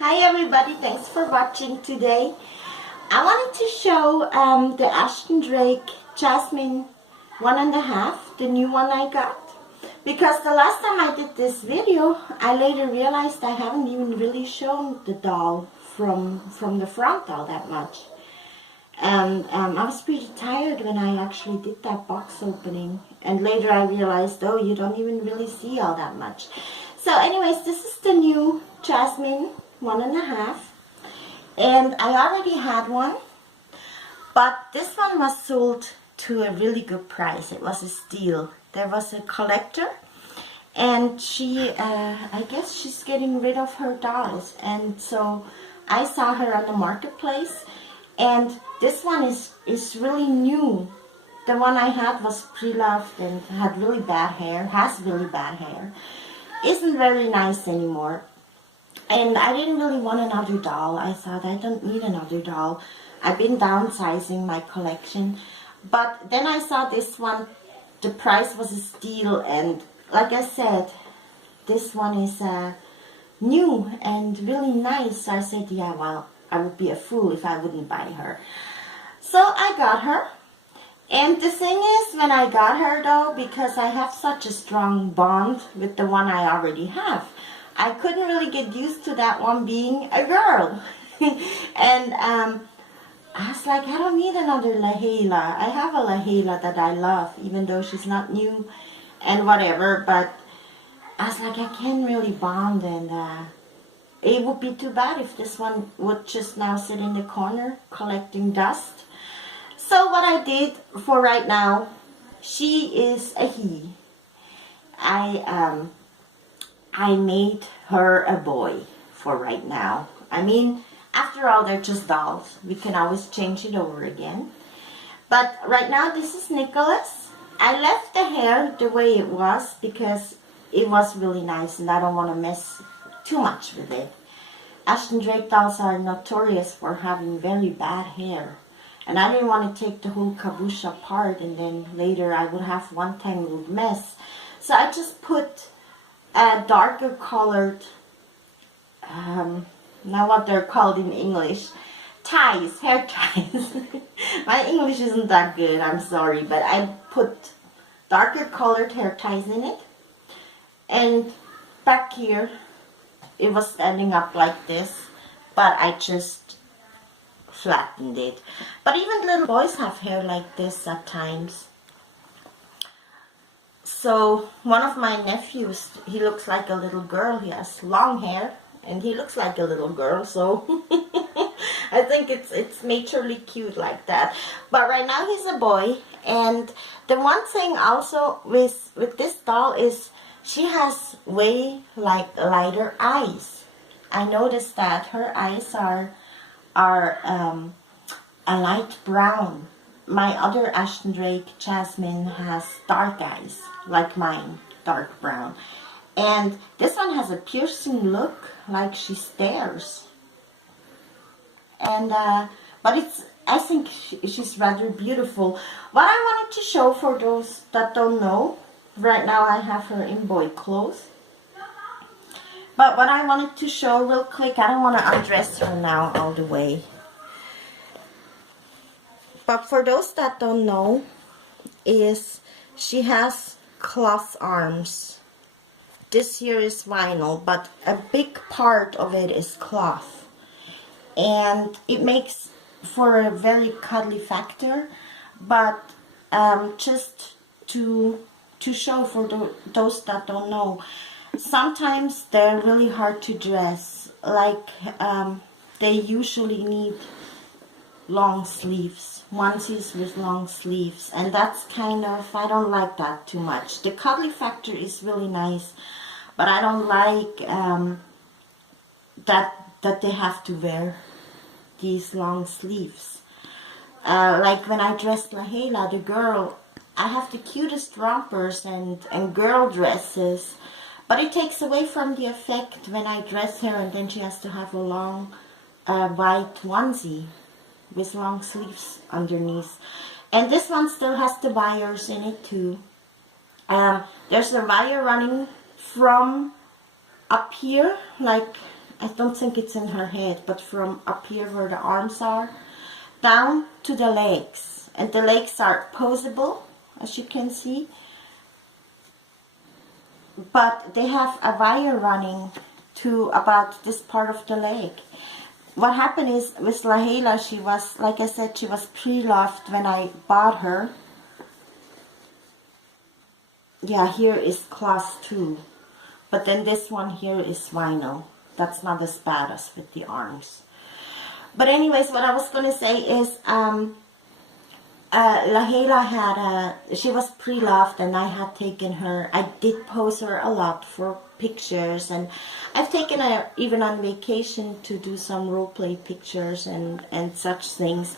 Hi everybody, thanks for watching today. I wanted to show the Ashton Drake Jasmine 1.5, the new one I got. Because the last time I did this video, I later realized I haven't even really shown the doll from the front all that much. And I was pretty tired when I actually did that box opening. And later I realized, oh, you don't even really see all that much. So anyways, this is the new Jasmine 1.5. And I already had one. But this one was sold to a really good price. It was a steal. There was a collector. And she, I guess she's getting rid of her dolls. And so I saw her on the marketplace. And this one is really new. The one I had was pre-loved and had really bad hair, has really bad hair. Isn't very nice anymore. And I didn't really want another doll. I thought I don't need another doll. I've been downsizing my collection. But then I saw this one, the price was a steal. And like I said, this one is new and really nice. So I said, yeah, well, I would be a fool if I wouldn't buy her. So I got her. And the thing is, when I got her though, because I have such a strong bond with the one I already have, I couldn't really get used to that one being a girl. And I was like, I don't need another Lahela. I have a Lahela that I love, even though she's not new and whatever. But I was like, I can't really bond, and it would be too bad if this one would just now sit in the corner collecting dust. So what I did for right now, she is a he. I made her a boy for right now. I mean, after all, they're just dolls. We can always change it over again. But right now, this is Nicholas. I left the hair the way it was because it was really nice and I don't want to mess too much with it. Ashton Drake dolls are notorious for having very bad hair. And I didn't want to take the whole caboose apart and then later I would have one tangled mess. So I just put a darker colored, now what they're called in English, ties, hair ties. My English isn't that good, I'm sorry, but I put darker colored hair ties in it. And back here, it was standing up like this, but I just flattened it. But even little boys have hair like this at times. So one of my nephews, he looks like a little girl. He has long hair and he looks like a little girl, so I think it's maturely cute like that. But right now he's a boy. And the one thing also with this doll is she has way lighter eyes. I noticed that her eyes are a light brown. My other Ashton Drake Jasmine has dark eyes, like mine, dark brown. And this one has a piercing look, like she stares. And but I think she's rather beautiful. What I wanted to show for those that don't know, right now I have her in boy clothes. But what I wanted to show real quick, I don't want to undress her now all the way. But for those that don't know, is she has cloth arms. This here is vinyl, but a big part of it is cloth. And it makes for a very cuddly factor, but just to show for those that don't know, sometimes they're really hard to dress. Like they usually need long sleeves, onesies with long sleeves, and that's kind of, I don't like that too much. The cuddly factor is really nice, but I don't like that they have to wear these long sleeves. Like when I dressed Lahela, the girl, I have the cutest rompers and girl dresses, but it takes away from the effect when I dress her and then she has to have a long white onesie with long sleeves underneath. And this one still has the wires in it too. There's a wire running from up here, like I don't think it's in her head, but from up here where the arms are, down to the legs. And the legs are posable, as you can see. But they have a wire running to about this part of the leg. What happened is with Lahela, she was, like I said, she was pre-loved when I bought her. Yeah, here is class 2. But then this one here is vinyl. That's not as bad as with the arms. But anyways, what I was going to say is, Lahela she was pre-loved, and I had taken her, I did pose her a lot for pictures, and I've taken her even on vacation to do some role play pictures and such things.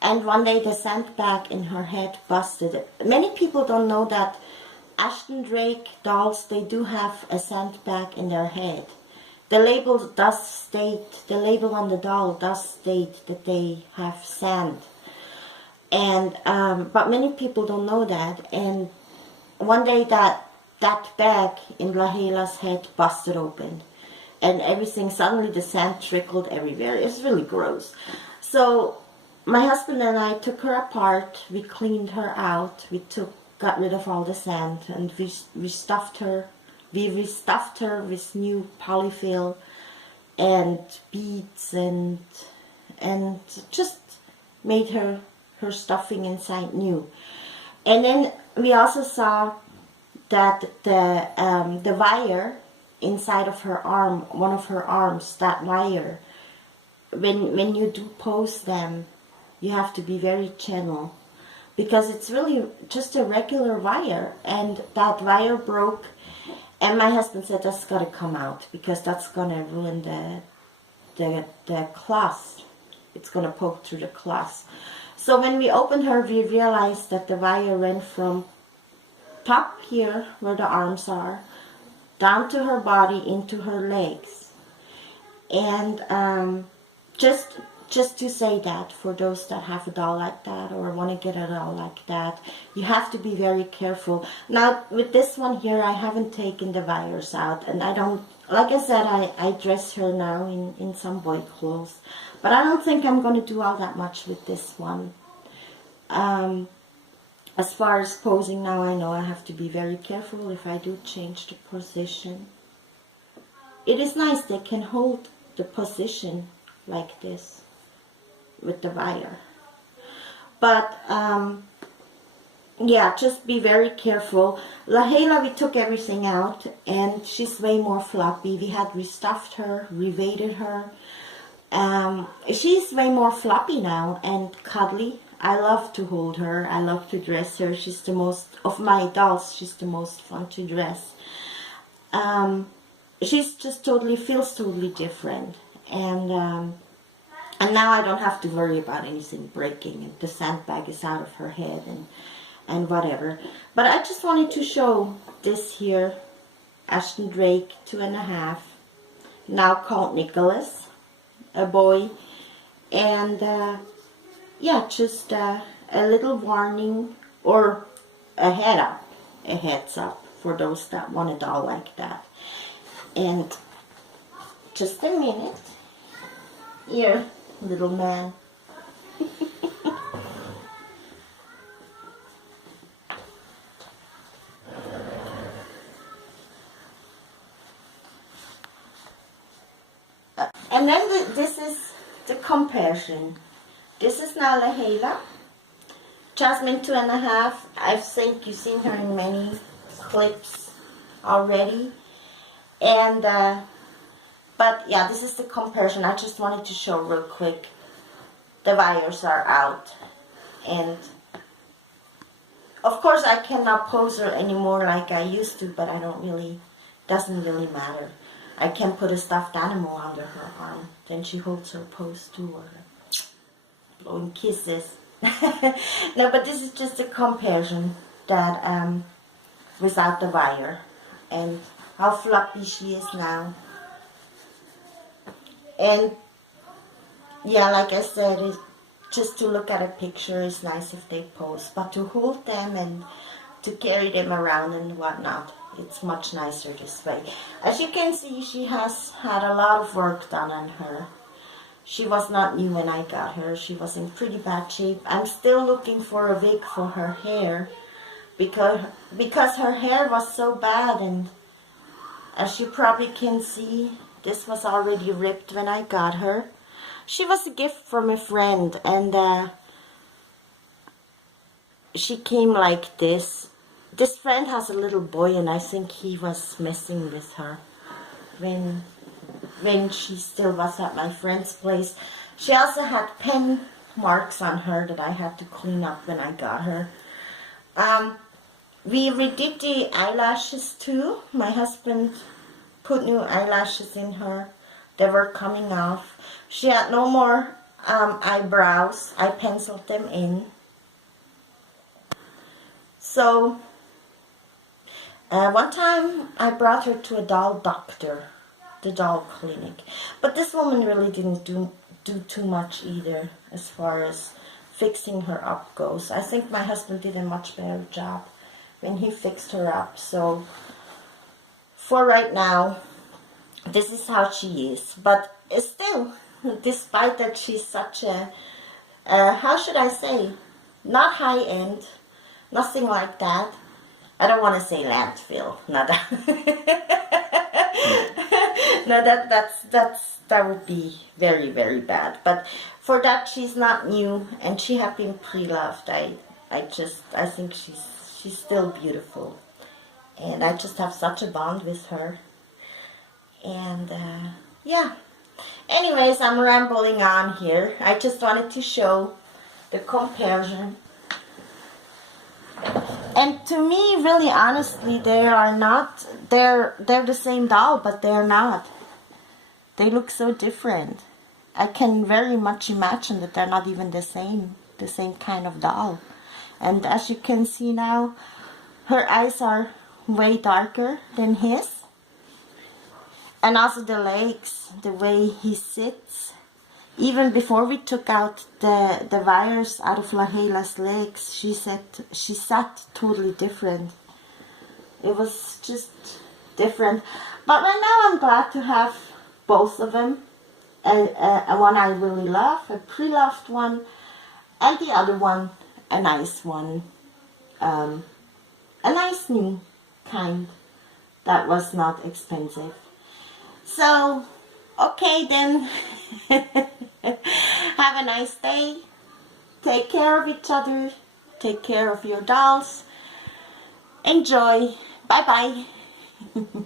And one day the sandbag in her head busted. Many people don't know that Ashton Drake dolls, they do have a sandbag in their head. The label does state, the label on the doll does state that they have sand. And but many people don't know that. And one day that bag in Lahela's head busted open, and everything, suddenly the sand trickled everywhere. It's really gross. So my husband and I took her apart. We cleaned her out. We got rid of all the sand, and we stuffed her. We restuffed her with new polyfill and beads, and just made her stuffing inside new. And then we also saw that the wire inside of her arm, one of her arms, that wire, when you do pose them, you have to be very gentle, because it's really just a regular wire, and that wire broke. And my husband said, that's got to come out, because that's going to ruin the clasp. It's going to poke through the clasp. So when we opened her, we realized that the wire ran from top here, where the arms are, down to her body, into her legs. And just to say that, for those that have a doll like that, or want to get a doll like that, you have to be very careful. Now, with this one here, I haven't taken the wires out, and I don't, like I said, I dress her now in some boy clothes, but I don't think I'm going to do all that much with this one. As far as posing now, I know I have to be very careful if I do change the position. It is nice, they can hold the position like this with the wire. But yeah, just be very careful. Lahela, we took everything out, and she's way more floppy. We had restuffed her, reweighted her. She's way more floppy now and cuddly. I love to hold her. I love to dress her. She's the most, of my dolls, she's the most fun to dress. She's just feels totally different. And now I don't have to worry about anything breaking, and the sandbag is out of her head and whatever. But I just wanted to show this here, Ashton Drake, 2.5, now called Nicholas, a boy. And yeah, just a little warning, or a heads up for those that want a doll like that. And just a minute. Here, little man. And then this is the comparison. This is now Lahela. Jasmine, 2.5. I think you've seen her in many clips already. And but yeah, this is the comparison. I just wanted to show real quick. The wires are out, and of course I cannot pose her anymore like I used to, but doesn't really matter. I can put a stuffed animal under her arm, then she holds her pose too, or blowing kisses. No, but this is just a comparison that without the wire, and how floppy she is now. And yeah, like I said, just to look at a picture is nice if they pose, but to hold them and to carry them around and whatnot It's much nicer this way. As you can see, she has had a lot of work done on her. She was not new when I got her. She was in pretty bad shape. I'm still looking for a wig for her hair because her hair was so bad, and as you probably can see, this was already ripped when I got her. She was a gift from a friend, and she came like this. This friend has a little boy, and I think he was messing with her when she still was at my friend's place. She also had pen marks on her that I had to clean up when I got her. We redid the eyelashes too. My husband put new eyelashes in her. They were coming off. She had no more eyebrows. I penciled them in. So one time I brought her to a doll doctor, the doll clinic. But this woman really didn't do too much either as far as fixing her up goes. I think my husband did a much better job when he fixed her up. So for right now, this is how she is. But still, despite that she's such a, how should I say, not high end, nothing like that. I don't want to say landfill. No, that would be very, very bad. But for that, she's not new, and she had been pre-loved. I think she's still beautiful, and I just have such a bond with her. And yeah. Anyways, I'm rambling on here. I just wanted to show the comparison. And to me, really honestly, they are not, they're the same doll, but they're not. They look so different. I can very much imagine that they're not even the same kind of doll. And as you can see now, her eyes are way darker than his. And also the legs, the way he sits. Even before we took out the wires out of Lahela's legs, she sat totally different. It was just different. But right now I'm glad to have both of them. A one I really love, a pre-loved one, and the other one, a nice one. A nice new kind that was not expensive. So, okay then. Have a nice day. Take care of each other. Take care of your dolls. Enjoy. Bye bye.